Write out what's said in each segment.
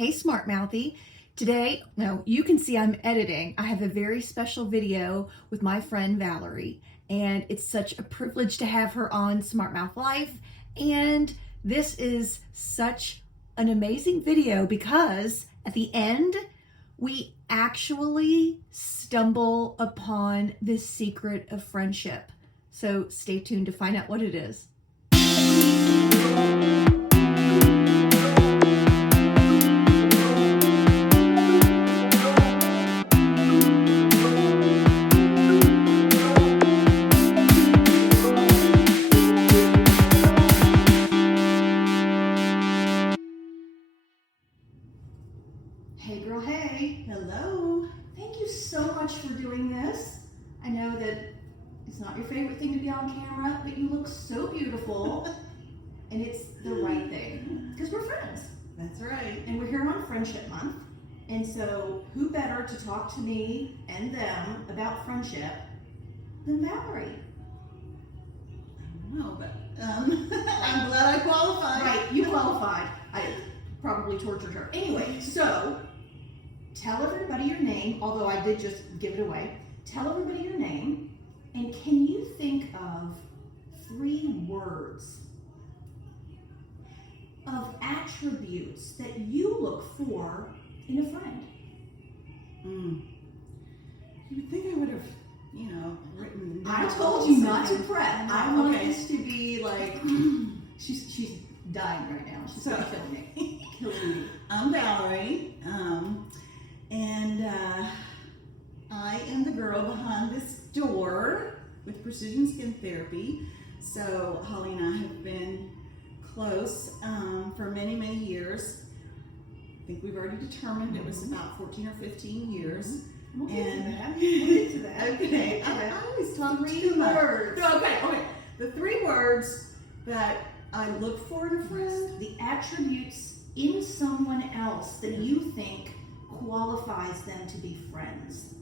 Hey Smart Mouthy. Today, no, you can see I'm editing. I have a very special video with my friend Valerie, and it's such a privilege to have her on Smart Mouth Life. And this is such an amazing video because at the end, we actually stumble upon the secret of friendship. So stay tuned to find out what it is. Hey girl, hey. Hello. Thank you so much for doing this. I know that it's not your favorite thing to be on camera, but you look so beautiful and it's the right thing because we're friends. That's right. And we're here on Friendship Month. And so who better to talk to me and them about friendship than Valerie? I don't know, but I'm glad I qualified. Right, you qualified. I probably tortured her. Anyway, so tell everybody your name, although I did just give it away. Tell everybody your name, and can you think of 3 words of attributes that you look for in a friend? You would think I would have, written. I told you not to prep. I want Okay. this to be like, she's dying right now. She's gonna kill me. Killing me. I'm Valerie, and I am the girl behind this door with Precision Skin Therapy. So Holly and I have been close for many, many years. I think we've already determined it was about 14 or 15 years. We'll get to And that. We'll get to that. Okay, I always talk 3 too much. words. Okay. The 3 words that I look for in a friend. The attributes in someone else that you think qualifies them to be friends.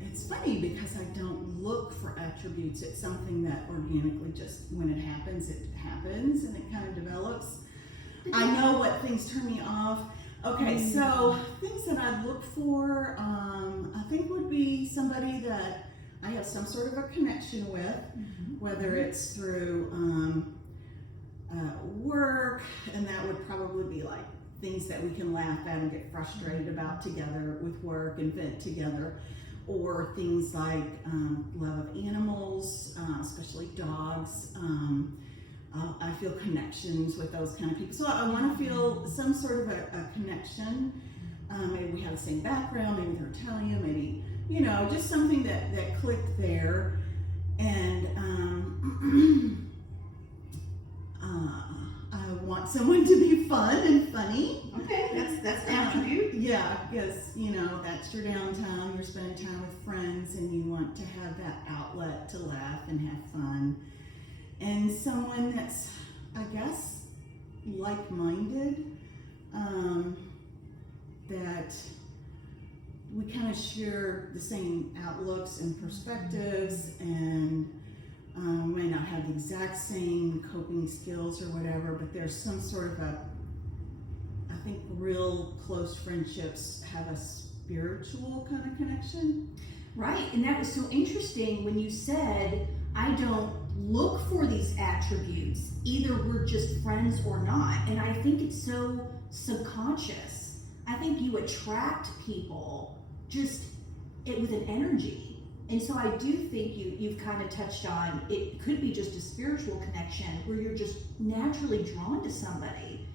It's funny because I don't look for attributes. It's something that organically just, when it happens and it kind of develops. I know what things turn me off. Okay, so things that I look for, I think would be somebody that I have some sort of a connection with, whether it's through work, and that would probably be like things that we can laugh at and get frustrated about together with work and vent together, or things like love of animals, especially dogs. I feel connections with those kind of people. So I want to feel some sort of a connection. Maybe we have the same background, maybe they're Italian, maybe, just something that clicked there. And I want someone to be fun and funny. Okay, that's an attribute. Yeah, because, that's your downtime. You're spending time with friends and you want to have that outlet to laugh and have fun. And someone that's, I guess, like-minded, that we kind of share the same outlooks and perspectives, and may not have the exact same coping skills or whatever, but there's some sort of I think real close friendships have a spiritual kind of connection. Right, and that was so interesting when you said, I don't look for these attributes. Either we're just friends or not. And I think it's so subconscious. I think you attract people just with an energy. And so I do think you've kind of touched on, it could be just a spiritual connection where you're just naturally drawn to somebody.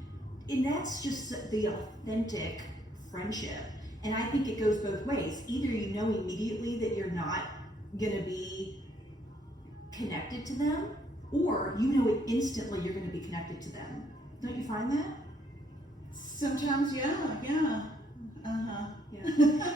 And that's just the authentic friendship. And I think it goes both ways. Either you know immediately that you're not going to be connected to them, or you know it instantly you're going to be connected to them. Don't you find that? Sometimes, yeah.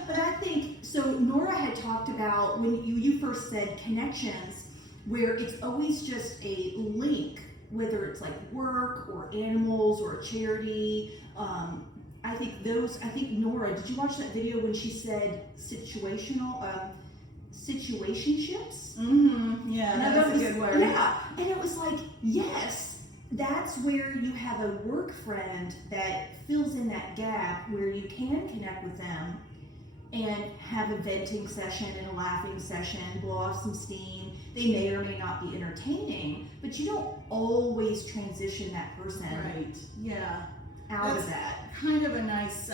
But I think, so Nora had talked about when you first said connections, where it's always just a link, whether it's like work or animals or a charity. I think Nora, did you watch that video when she said situationships? Yeah, that's a good word. Yeah, and it was like, yes, that's where you have a work friend that fills in that gap where you can connect with them and have a venting session and a laughing session, blow off some steam. They may or may not be entertaining, but you don't always transition that person Right. Yeah. out That's of that. kind of a nice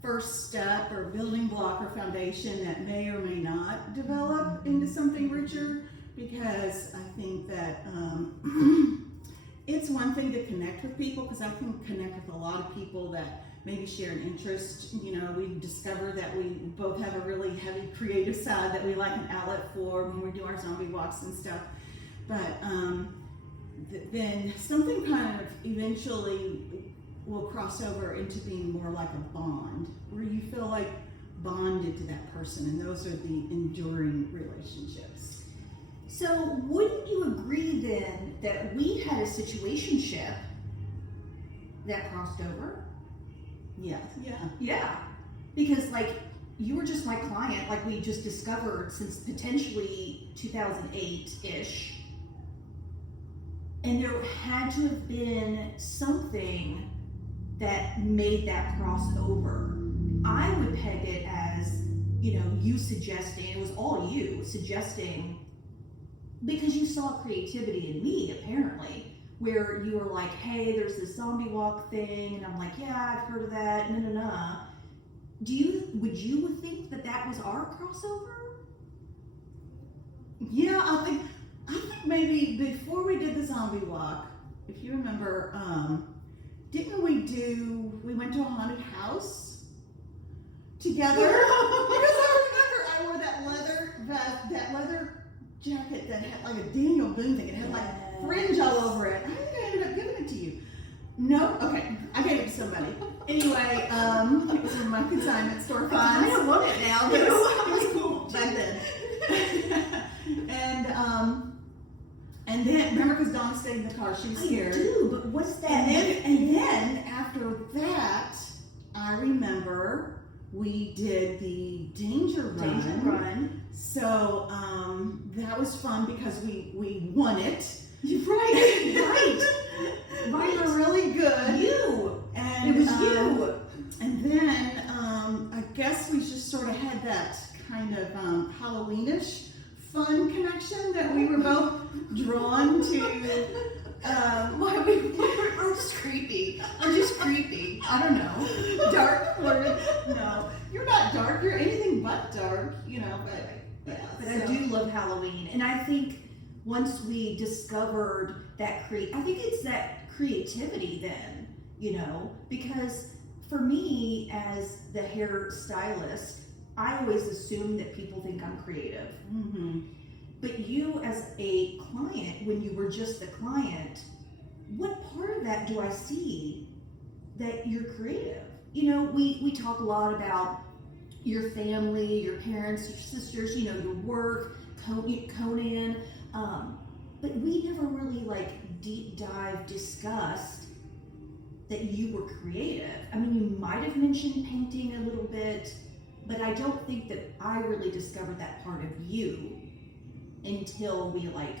first step or building block or foundation that may or may not develop into something richer, because I think that it's one thing to connect with people, because I can connect with a lot of people that maybe share an interest. You know, we discover that we both have a really heavy creative side that we like an outlet for when we do our zombie walks and stuff. But then something kind of eventually will cross over into being more like a bond, where you feel like bonded to that person, and those are the enduring relationships. So wouldn't you agree then that we had a situationship that crossed over? Yeah. Yeah. Yeah, because like you were just my client, like we just discovered since potentially 2008-ish. And there had to have been something that made that crossover. I would peg it as, you know, you suggesting, it was all you suggesting, because you saw creativity in me, apparently, where you were like, hey, there's this zombie walk thing, and I'm like, yeah, I've heard of that, would you think that that was our crossover? Yeah, I think maybe before we did the zombie walk, if you remember, we went to a haunted house together? Because I remember I wore that leather jacket that had like a Daniel Boone thing. It had like fringe all over it. I think I ended up giving it to you. No? Okay. I gave it to somebody. Anyway, it was in my consignment store funds. I kind of want it now. It was cool back then. And then, remember, because Donna stayed in the car, she was scared. I do, but what's that? And then after that, I remember we did the danger run. So that was fun because we won it. Right. We were really good. And it was you. And then I guess we just sort of had that kind of Halloweenish fun connection that we were both drawn to. We're just creepy. We're just creepy. I don't know. Dark. No, you're not dark. You're anything but dark. You know, but yeah. But I do love Halloween, and I think once we discovered that I think it's that creativity then, you know, because for me as the hairstylist, I always assume that people think I'm creative. Mm-hmm. But you as a client, when you were just the client, what part of that do I see that you're creative? You know, we talk a lot about your family, your parents, your sisters, you know, your work, Conan, but we never really like deep dive discussed that you were creative. I mean, you might have mentioned painting a little bit, but I don't think that I really discovered that part of you until we like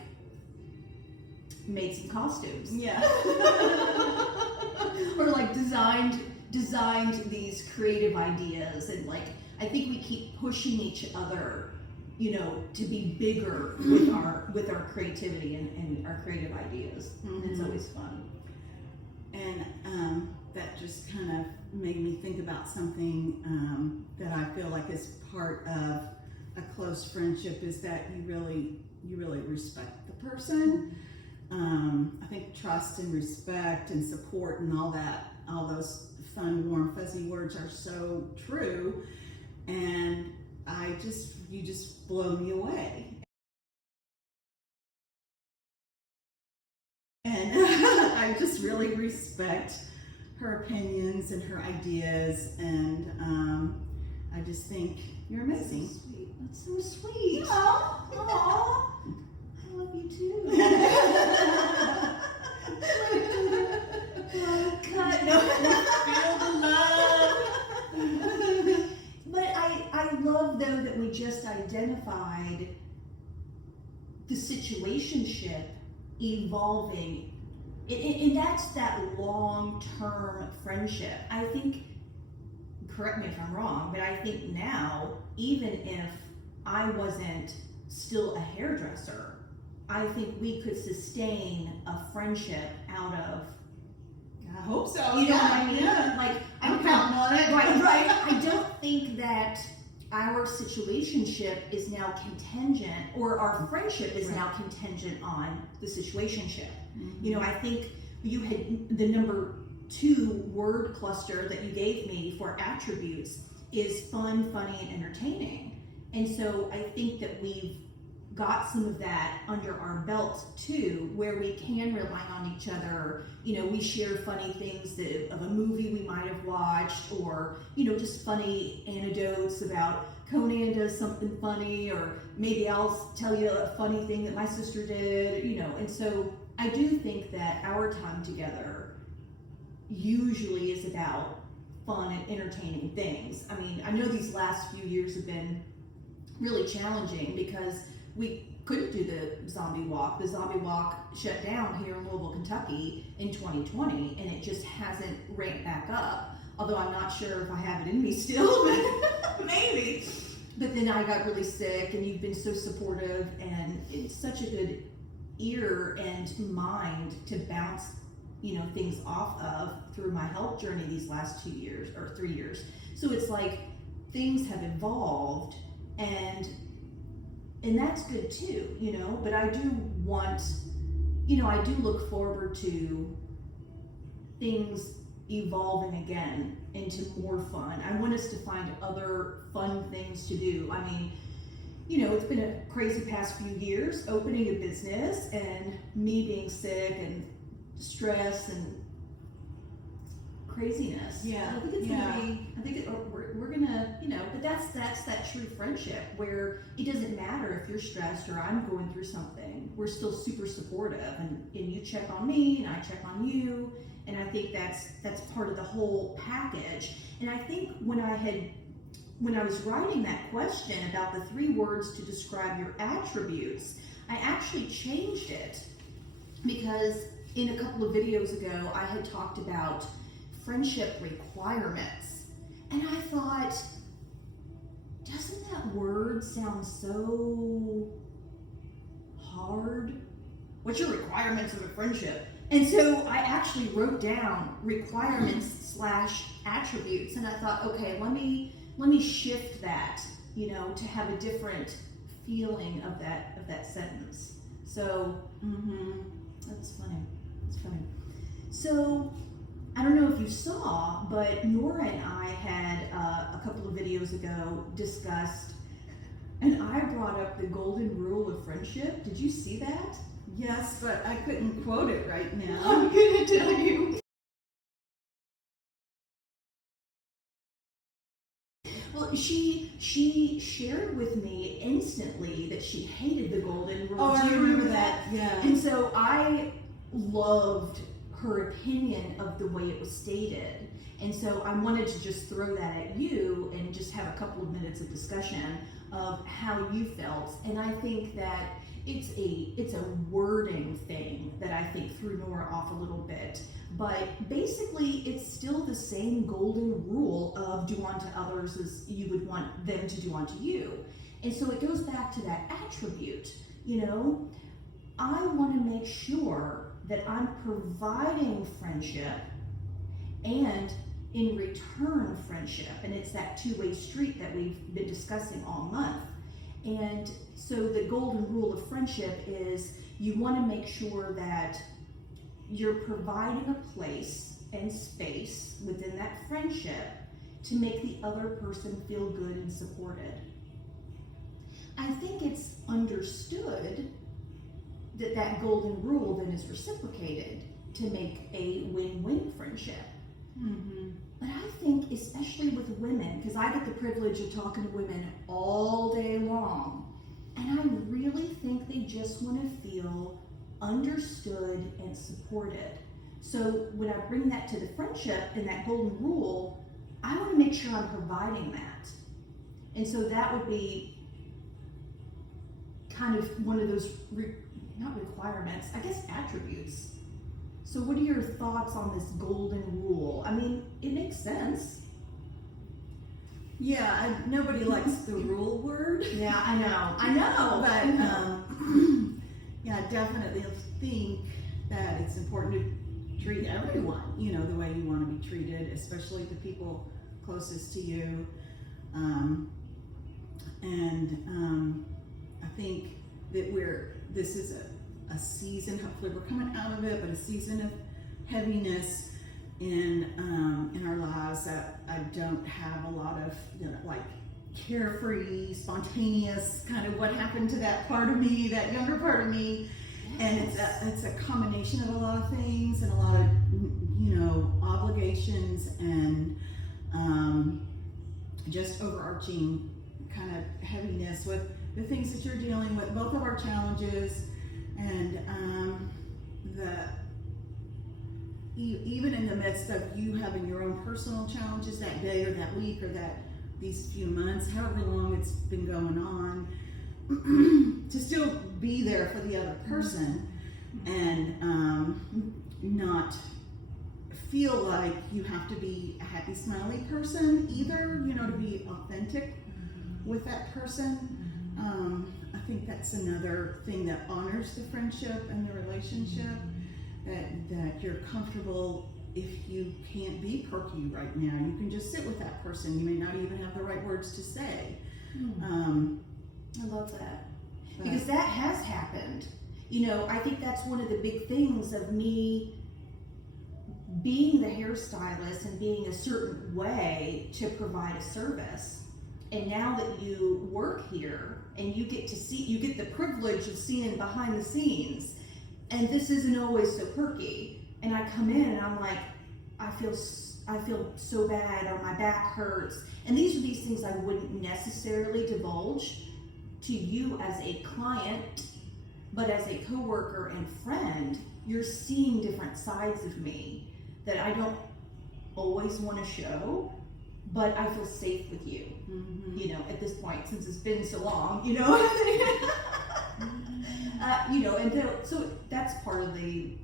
made some costumes. Yeah. Or like designed these creative ideas, and like I think we keep pushing each other, you know, to be bigger with our creativity and our creative ideas. Mm-hmm. And it's always fun. And that just kind of made me think about something that I feel like is part of a close friendship, is that you really respect the person. I think trust and respect and support and all those fun, warm, fuzzy words are so true. And you just blow me away. And I just really respect her opinions and her ideas, and I just think you're amazing. That's so sweet. Aww. I love you too. Cut. No. Feel the love. But I love though that we just identified the situationship evolving And that's that long-term friendship. I think, correct me if I'm wrong, but I think now, even if I wasn't still a hairdresser, I think we could sustain a friendship out of, I hope so. you know what I mean? Yeah. Like, I'm counting on it. right. I don't think that our situationship is now contingent, or our friendship is now contingent on the situationship. Mm-hmm. You know, I think you had the number 2 word cluster that you gave me for attributes is fun, funny, and entertaining. And so I think that we've got some of that under our belt too, where we can rely on each other. You know, we share funny things of a movie we might have watched, or, you know, just funny anecdotes about Conan does something funny, or maybe I'll tell you a funny thing that my sister did, you know. And so I do think that our time together usually is about fun and entertaining things. I mean, I know these last few years have been really challenging because we couldn't do the zombie walk. The zombie walk shut down here in Louisville, Kentucky in 2020, and it just hasn't ramped back up. Although I'm not sure if I have it in me still, but maybe. But then I got really sick, and you've been so supportive, and it's such a good ear and mind to bounce, you know, things off of through my health journey these last 2 years or 3 years. So it's like things have evolved, and that's good too, you know. But I do want, you know, I do look forward to things evolving again into more fun. I want us to find other fun things to do. I mean, you know, it's been a crazy past few years opening a business, and me being sick and stress and craziness. Yeah. I think it's gonna be. I think we're gonna, you know. But that's that true friendship where it doesn't matter if you're stressed or I'm going through something. We're still super supportive, and you check on me and I check on you, and I think that's part of the whole package. And I think when I was writing that question about the 3 words to describe your attributes, I actually changed it because in a couple of videos ago I had talked about friendship requirements, and I thought, doesn't that word sound so hard? What's your requirements of a friendship? And so I actually wrote down requirements / attributes, and I thought, okay, let me shift that, you know, to have a different feeling of that sentence. So that's funny. It's funny. So I don't know if you saw, but Nora and I had a couple of videos ago discussed, and I brought up the golden rule of friendship. Did you see that? Yes, but I couldn't quote it right now. I'm gonna tell you. Well, she shared with me instantly that she hated the golden rule. Oh, Do you remember that? Yeah. And so I loved her opinion of the way it was stated. And so I wanted to just throw that at you and just have a couple of minutes of discussion of how you felt. And I think that it's a wording thing that I think threw Nora off a little bit. But basically, it's still the same golden rule of do unto others as you would want them to do unto you. And so it goes back to that attribute. You know, I want to make sure that I'm providing friendship and in return friendship. And it's that two-way street that we've been discussing all month. And so the golden rule of friendship is you want to make sure that you're providing a place and space within that friendship to make the other person feel good and supported. I think it's understood that that golden rule then is reciprocated to make a win-win friendship. Mm-hmm. But I think, especially with women, because I get the privilege of talking to women all day long, and I really think they just want to feel understood and supported. So when I bring that to the friendship and that golden rule, I want to make sure I'm providing that. And so that would be kind of one of those, not requirements, I guess attributes. So what are your thoughts on this golden rule? I mean, it makes sense. Yeah, nobody likes the rule word. Yeah, I know. But yeah, I definitely think that it's important to treat everyone, the way you want to be treated, especially the people closest to you. I think that this is a season, hopefully we're coming out of it, but a season of heaviness in our lives that I don't have a lot of, like carefree, spontaneous kind of what happened to that part of me, that younger part of me. Yes. And it's a combination of a lot of things and a lot of, obligations and just overarching kind of heaviness with the things that you're dealing with, both of our challenges, and even in the midst of you having your own personal challenges that day or that week or these few months, however long it's been going on, to still be there for the other person and not feel like you have to be a happy, smiley person either, to be authentic with that person. I think that's another thing that honors the friendship and the relationship, that you're comfortable if you can't be perky right now. You can just sit with that person. You may not even have the right words to say. I love that. Because that has happened. I think that's one of the big things of me being the hairstylist and being a certain way to provide a service. And now that you work here and you get the privilege of seeing behind the scenes, and this isn't always so perky. And I come in and I'm like, I feel so bad, or my back hurts. And these are these things I wouldn't necessarily divulge to you as a client, but as a coworker and friend, you're seeing different sides of me that I don't always want to show, but I feel safe with you, at this point, since it's been so long, and so that's part of the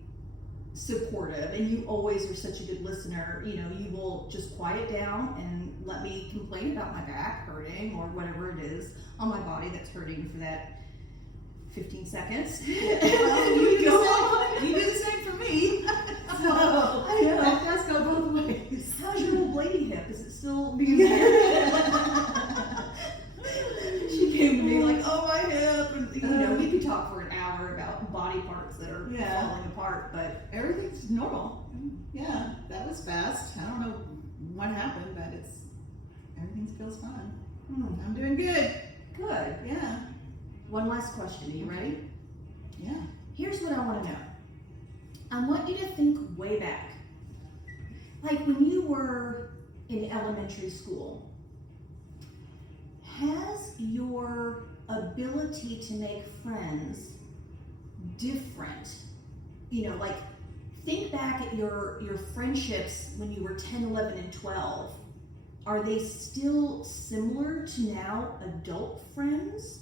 supportive, and you always are such a good listener. You will just quiet down and let me complain about my back hurting or whatever it is on my body that's hurting for that 15 seconds. You go on. You do the same for me. So I know that does go both ways. How's your old lady hip? Is it still being there? She came to me like, oh, my hip, and we could talk for an hour about body parts that are falling apart, but everything's normal. Yeah, that was fast. I don't know what happened, but everything feels fine. I'm doing good. Good. Yeah. One last question. Are you ready? Yeah. Here's what I want to know. I want you to think way back. Like when you were in elementary school, has your ability to make friends different? Like think back at your friendships when you were 10, 11, and 12. Are they still similar to now adult friends?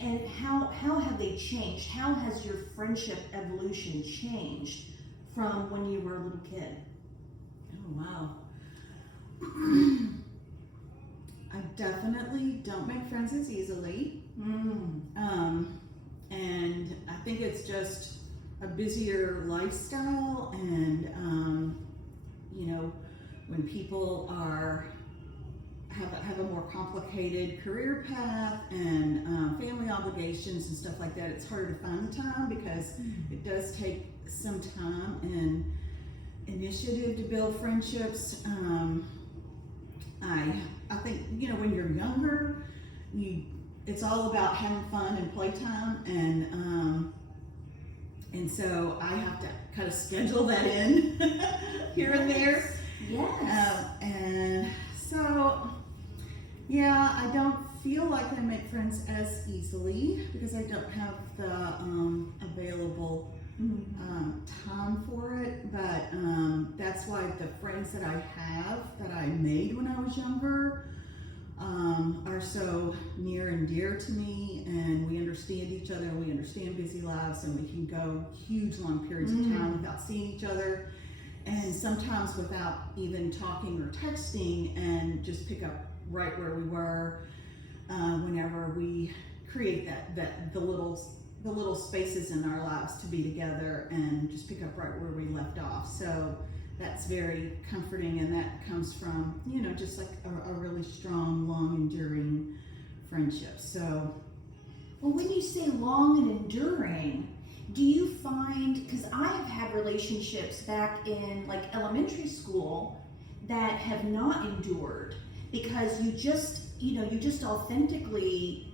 And how have they changed? How has your friendship evolution changed from when you were a little kid? Oh, wow. I definitely don't make friends as easily. And I think it's just a busier lifestyle, and when people have a more complicated career path and family obligations and stuff like that, it's harder to find the time, because it does take some time and initiative to build friendships. I think when you're younger, it's all about having fun and playtime, and so I have to kind of schedule that in here and there. Yes. And so, yeah, I don't feel like I make friends as easily because I don't have the available time for it. But that's why the friends that I have, that I made when I was younger, are so near and dear to me, and we understand each other, we understand busy lives, and we can go huge long periods of time without seeing each other, and sometimes without even talking or texting, and just pick up right where we were whenever we create the little spaces in our lives to be together and just pick up right where we left off. So that's very comforting, and that comes from, just like a really strong, long, enduring friendship. So, well, when you say long and enduring, do you find, because I have had relationships back in like elementary school that have not endured because you just authentically,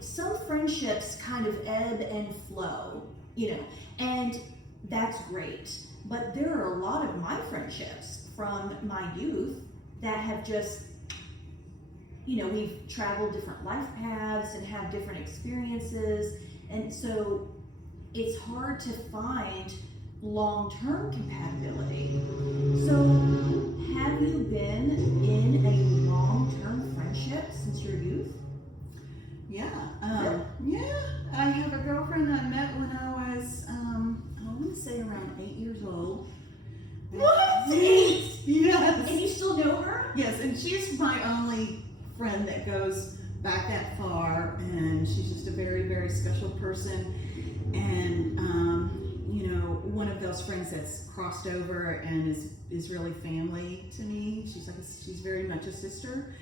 some friendships kind of ebb and flow, and that's great. But there are a lot of my friendships from my youth that have just, we've traveled different life paths and have different experiences. And so it's hard to find long-term compatibility. So have you been in a long-term friendship since your youth? Yeah. I have a girlfriend I met when I was, I want to say around 8 years old. What? 8? Yes. And you still know her? Yes, and she's my only friend that goes back that far, and she's just a very, very special person. And, one of those friends that's crossed over and is really family to me. She's very much a sister.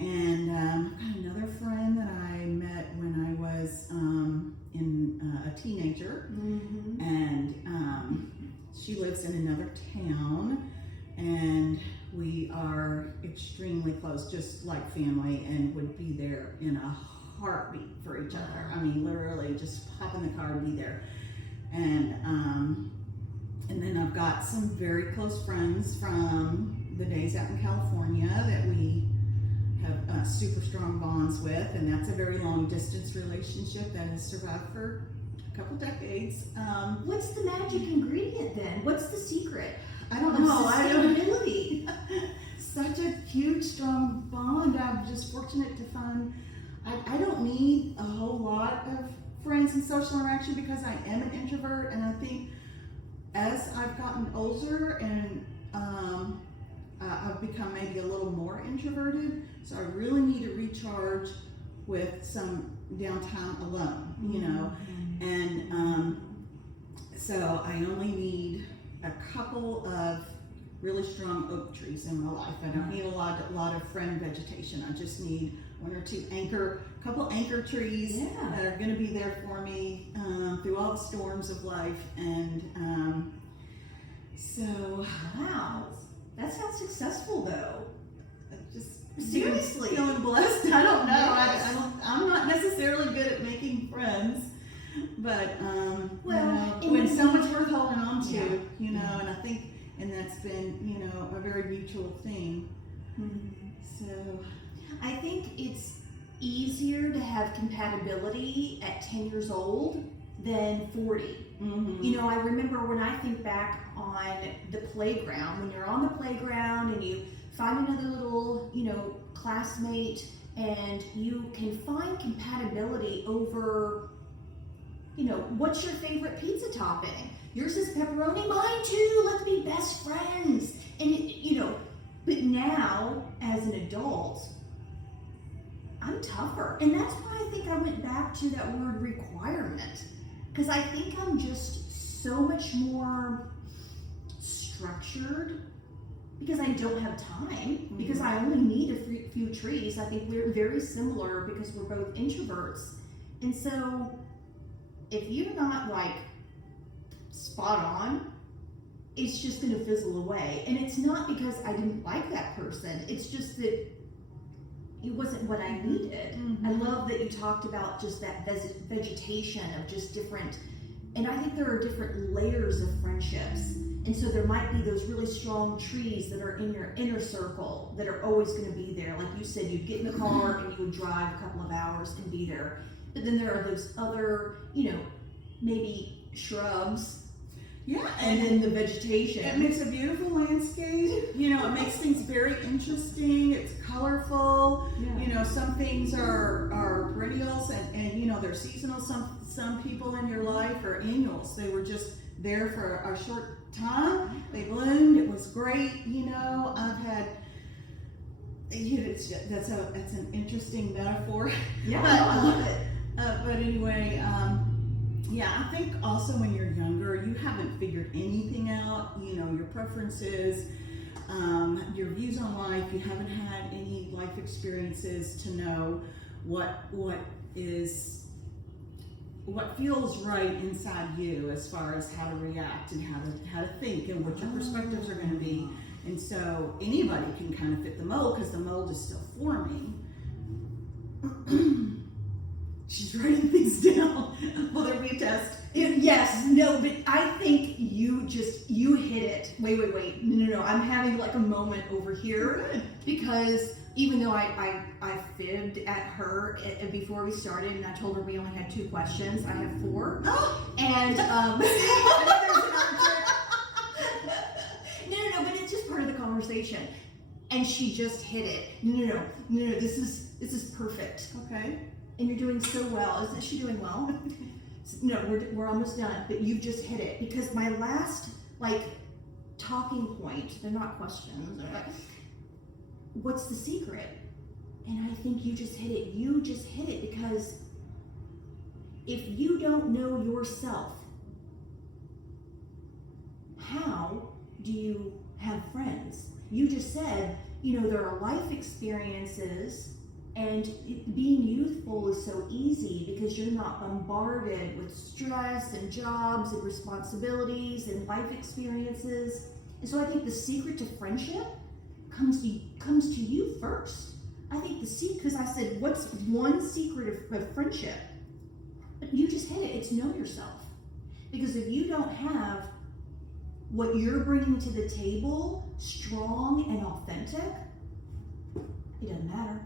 And I've got another friend that I met when I was a teenager, and she lives in another town, and we are extremely close, just like family, and would be there in a heartbeat for each other. I mean, literally just hop in the car and be there. And then I've got some very close friends from the days out in California that we have super strong bonds with, and that's a very long distance relationship that has survived for a couple decades. What's the magic ingredient then? What's the secret? I don't know. Sustainability. Such a huge, strong bond. I'm just fortunate to find. I don't need a whole lot of friends and social interaction because I am an introvert, and I think as I've gotten older and I've become maybe a little more introverted, so I really need to recharge with some downtime alone, and so I only need a couple of really strong oak trees in my life. I don't need a lot of friend vegetation. I just need one or two couple anchor trees that are going to be there for me through all the storms of life. And so, wow, that sounds successful though. Just seriously feeling blessed. I don't know. I'm not necessarily good at making friends, but when someone's worth holding on to, and I think, and that's been, a very mutual thing. So I think it's easier to have compatibility at 10 years old than 40. I remember when I think back on the playground, when you're on the playground and you find another little, classmate, and you can find compatibility over, what's your favorite pizza topping? Yours is pepperoni, mine too, let's be best friends. And but now as an adult, I'm tougher. And that's why I think I went back to that word requirement. Because I think I'm just so much more structured because I don't have time, because I only need a few trees. I think we're very similar because we're both introverts. And so if you're not like spot on, it's just going to fizzle away. And it's not because I didn't like that person. It's just that it wasn't what I needed. I love that you talked about just that vegetation of just different, and I think there are different layers of friendships. And so there might be those really strong trees that are in your inner circle that are always going to be there. Like you said, you'd get in the car and you would drive a couple of hours and be there. But then there are those other, maybe shrubs Yeah, and then the vegetation. It makes a beautiful landscape. You know, it makes things very interesting. It's colorful. Yeah. You know, some things are perennials and you know, they're seasonal. Some people in your life are annuals. They were just there for a short time. They bloomed. It was great. You know, I've had. That's an interesting metaphor. Yeah, but, I love it. But anyway, yeah, I think also when you're younger, you haven't figured anything out. You know, your preferences, your views on life. You haven't had any life experiences to know what feels right inside you as far as how to react and how to think and what your perspectives are going to be. And so anybody can kind of fit the mold because the mold is still forming. She's writing things down. Will there be a test? Yes, no, but I think you hit it. Wait. No. I'm having like a moment over here. Good. Because even though I fibbed at her before we started and I told her we only had 2 questions, I have 4. Oh. And no, but it's just part of the conversation. And she just hit it. No, this is perfect. Okay. And you're doing so well. Isn't she doing well? No, we're almost done, but you've just hit it. Because my last, talking point, they're not questions, they're like, what's the secret? And I think you just hit it. You just hit it because if you don't know yourself, how do you have friends? You just said, there are life experiences. And being youthful is so easy because you're not bombarded with stress and jobs and responsibilities and life experiences. And so I think the secret to friendship comes to you first. I think the secret, because I said, what's one secret of friendship? But you just hit it. It's know yourself. Because if you don't have what you're bringing to the table strong and authentic, it doesn't matter.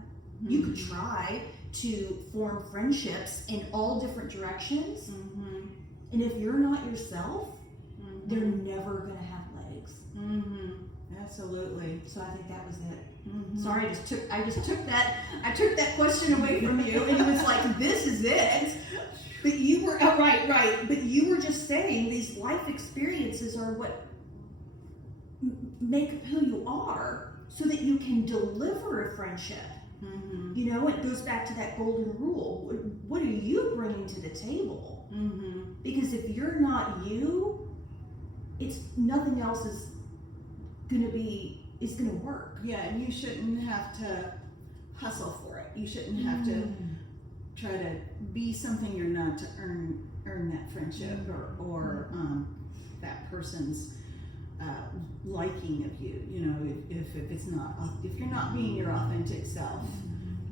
You could try to form friendships in all different directions. Mm-hmm. And if you're not yourself, they're never going to have legs. Mm-hmm. Absolutely. So I think that was it. Mm-hmm. Sorry, I took that question away from you, and it was like, this is it. But you were, right. But you were just saying these life experiences are what make up who you are so that you can deliver a friendship. Mm-hmm. It goes back to that golden rule. What are you bringing to the table? Mm-hmm. Because if you're not you, it's nothing else is going to work. Yeah, and you shouldn't have to hustle for it. You shouldn't have to try to be something you're not to earn that friendship or that person's liking of you. If you're not being your authentic self,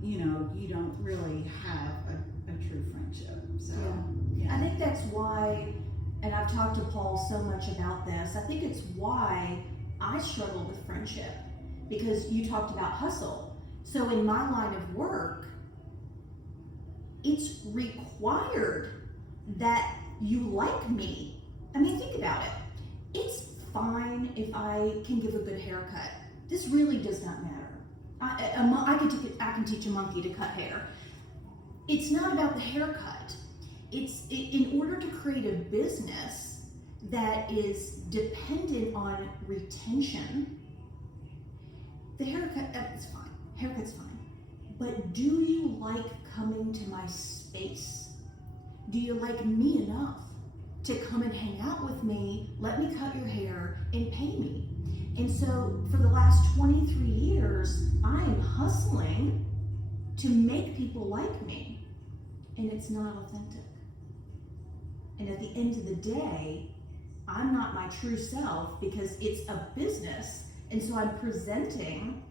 you don't really have a true friendship. So yeah. I think that's why, and I've talked to Paul so much about this, I think it's why I struggle with friendship, because you talked about hustle. So in my line of work, it's required that you like me. I mean, think about it. It's fine if I can give a good haircut. This really does not matter. I can teach a monkey to cut hair. It's not about the haircut. In order to create a business that is dependent on retention, the haircut, it's fine. Haircut's fine. But do you like coming to my space? Do you like me enough to come and hang out with me, let me cut your hair, and pay me? And so for the last 23 years, I am hustling to make people like me, and it's not authentic. And at the end of the day, I'm not my true self because it's a business, and so I'm presenting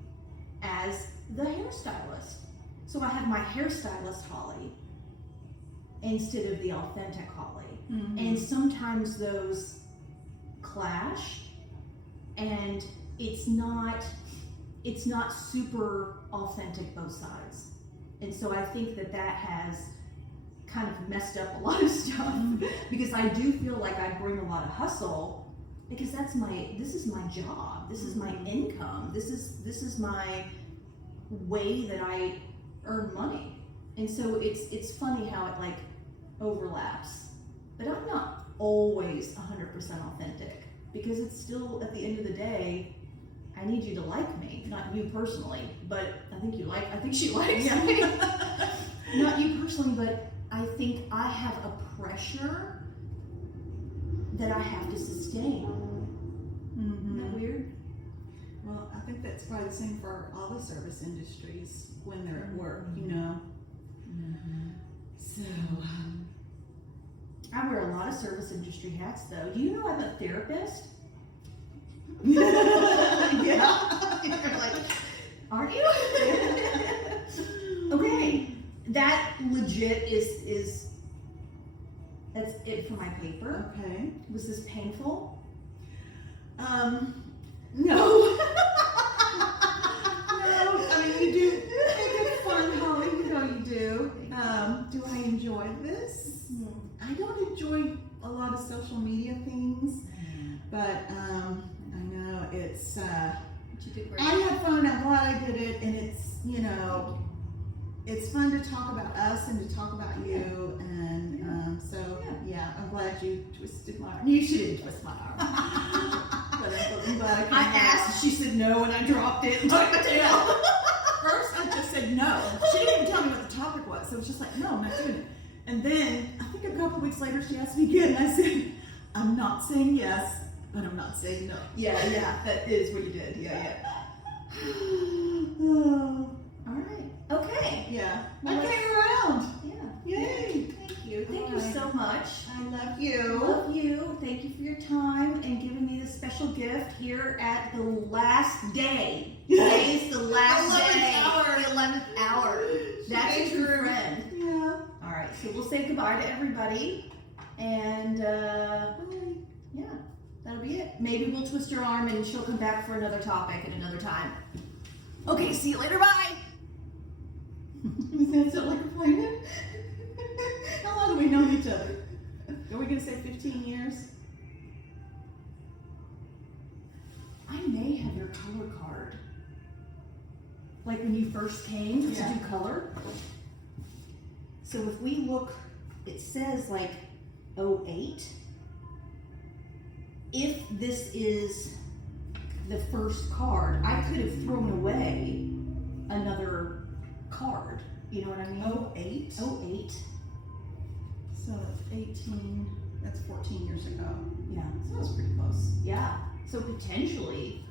as the hairstylist. So I have my hairstylist Holly instead of the authentic Holly. Mm-hmm. And sometimes those clash, and it's not super authentic both sides. And so I think that has kind of messed up a lot of stuff because I do feel like I bring a lot of hustle because this is my job. This is my income. This is my way that I earn money. And so it's funny how it like overlaps. But I'm not always 100% authentic because it's still, at the end of the day, I need you to like me, not you personally, but I think she likes me. Not you personally, but I think I have a pressure that I have to sustain. Isn't that weird? Well, I think that's probably the same for all the service industries when they're at work, you know. So, I wear a lot of service industry hats, though. Do you know I'm a therapist? yeah. You're like, aren't you? Okay, that legit is that's it for my paper. Okay. Was this painful? No. No. I mean, you do make it fun, Holly. You know you do. Do I enjoy this? I don't enjoy a lot of social media things, but I know it's. You did great. I had fun. I'm glad I did it, and it's it's fun to talk about us and to talk about you, and yeah, I'm glad you twisted my arm. You shouldn't twist my arm. But I'm glad I asked, she said no, and I dropped it and tucked my tail. First, I just said no. She didn't even tell me what the topic was, so it was just like, no, I'm not doing it. And then, I think a couple weeks later, she asked me again, and I said, I'm not saying yes, but I'm not saying no. Yeah, that is what you did. Yeah. Oh, All right. Okay. yeah. Well, I came around. Yeah. Yay. Thank you. Thank All you right. so much. I love you. Love you. Thank you for your time and giving me this special gift here at the last day. Today is the last 11th day. hour. The 11th hour. That's a true friend. Yeah. All right. So we'll say goodbye to everybody. And yeah, that'll be it. Maybe we'll twist her arm and she'll come back for another topic at another time. Okay. See you later. Bye. Does that sound like a plan? How long have we known each other? Are we going to say 15 years? I may have your color card. Like when you first came to do color. So if we look, it says like 08. If this is the first card, I could have thrown away another card. You know what I mean? 08? 08. So 18, that's 14 years ago. Yeah. So that's pretty close. Yeah. So potentially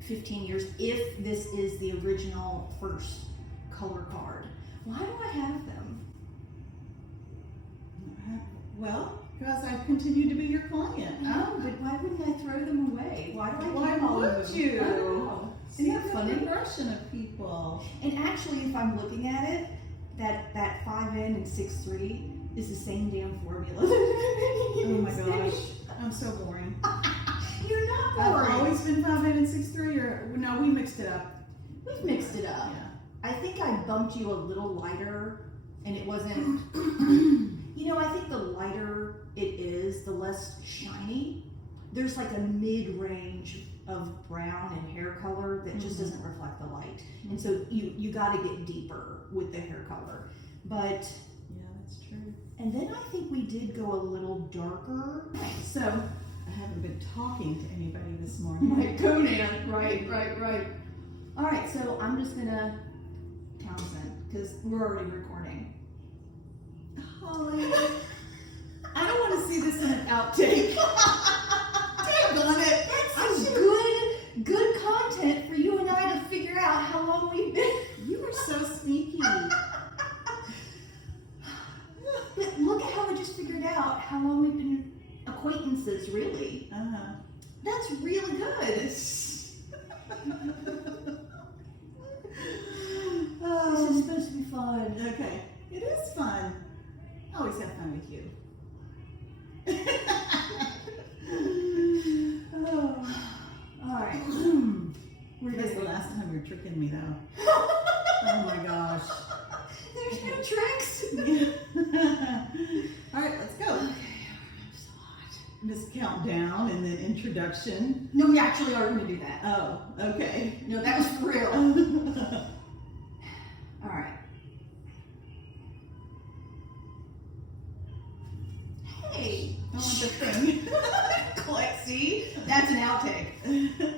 15 years if this is the original first color card. Why do I have them? Well, because I continue to be your client. Oh, but why wouldn't I throw them away? Why do I Why keep all of would them? you? I don't know. See, Isn't that that's funny? the impression of people. And actually, if I'm looking at it, that 5N and 6-3 is the same damn formula. Oh my gosh, I'm so boring. You're not I've boring. always been 5N and 6-3, or no, we mixed it up. We've mixed it up. Yeah. I think I bumped you a little lighter, and it wasn't. You know, I think the lighter it is, the less shiny. There's like a mid-range of brown and hair color that just doesn't reflect the light. And so you got to get deeper with the hair color. But Yeah, that's true. and then I think we did go a little darker. So, I haven't been talking to anybody this morning. Right, Conan. Right. All right, so I'm just gonna Townsend because we're already recording. Holly, I don't want to see this in an outtake. Dang on it. That's good content for you and I to figure out how long we've been. You were so sneaky. But look at how I just figured out how long we've been acquaintances, really. Uh-huh. That's really good. This Oh, is supposed to be fun. okay. It is fun. I always have fun with you. Oh. All right. Where's the last time you were tricking me, though? Oh my gosh. There's no tricks. introduction. No, we actually are going to do that. Oh, okay. No, that was for real. All right. Hey. I want the thing. See, that's an outtake.